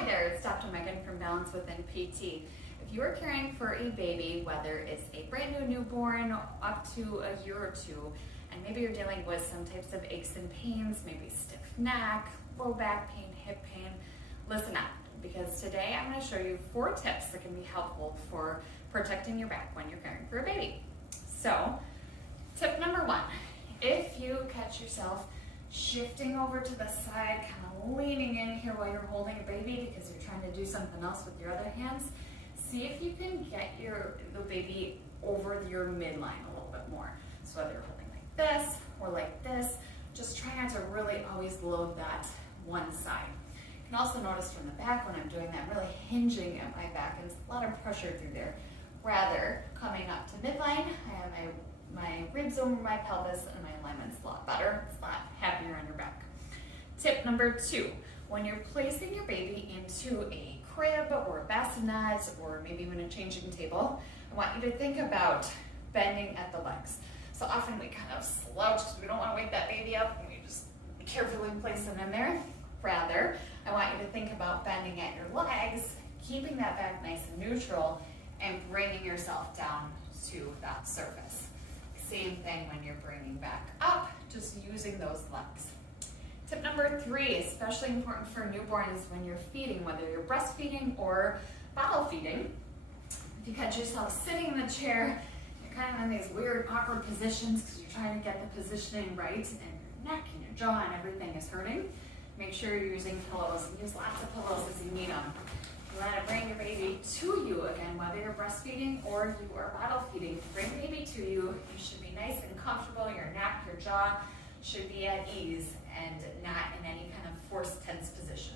Hi there, it's Dr. Megan from Balance Within PT. If you are caring for a baby, whether it's a brand new newborn up to a year or two, and maybe you're dealing with some types of aches and pains, maybe stiff neck, low back pain, hip pain, listen up, because today I'm going to show you 4 tips that can be helpful for protecting your back when you're caring for a baby. So, tip number 1, if you catch yourself shifting over to the side, kind of leaning in here while you're holding a baby because you're trying to do something else with your other hands, see if you can get the baby over your midline a little bit more. So whether you're holding like this or like this, just try not to really always load that one side. You can also notice from the back when I'm doing that, really hinging at my back, and it's a lot of pressure through there. Rather, coming up to midline, I have my ribs over my pelvis and my alignment's a lot better. It's a lot happier on your back. Tip number 2, when you're placing your baby into a crib or a bassinet or maybe even a changing table, I want you to think about bending at the legs. So often we kind of slouch because we don't want to wake that baby up, and we just carefully place them in there. Rather, I want you to think about bending at your legs, keeping that back nice and neutral, and bringing yourself down to that surface. Same thing when you're bringing back up, just using those legs. Tip number 3, especially important for newborns when you're feeding, whether you're breastfeeding or bottle feeding. If you catch yourself sitting in the chair, you're kind of in these weird, awkward positions because you're trying to get the positioning right, and your neck and your jaw and everything is hurting. Make sure you're using pillows, and use lots of pillows as you need them. You want to bring your baby to you again, whether you're breastfeeding or you are bottle feeding. Bring baby to you. You should be nice and comfortable. Your neck, your jaw should be at ease and not in any kind of forced tense position.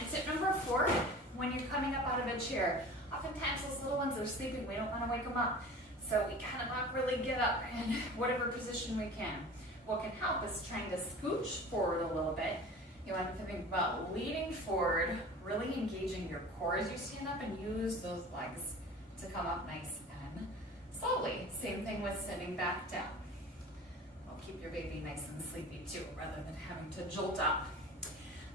And tip number 4, when you're coming up out of a chair, oftentimes those little ones are sleeping. We don't want to wake them up. So we kind of awkwardly get up in whatever position we can. What can help is trying to scooch forward a little bit. You want to think about leaning forward, really engaging your core as you stand up, and use those legs to come up nice and slowly. Same thing with sitting back down. Will keep your baby nice and sleepy too, rather than having to jolt up.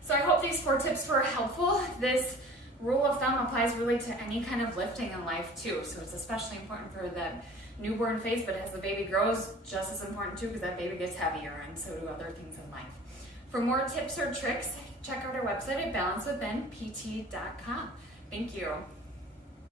So I hope these 4 tips were helpful. This rule of thumb applies really to any kind of lifting in life too. So it's especially important for the newborn phase, but as the baby grows, just as important too, because that baby gets heavier, and so do other things in life. For more tips or tricks, check out our website at balancewithinpt.com. Thank you.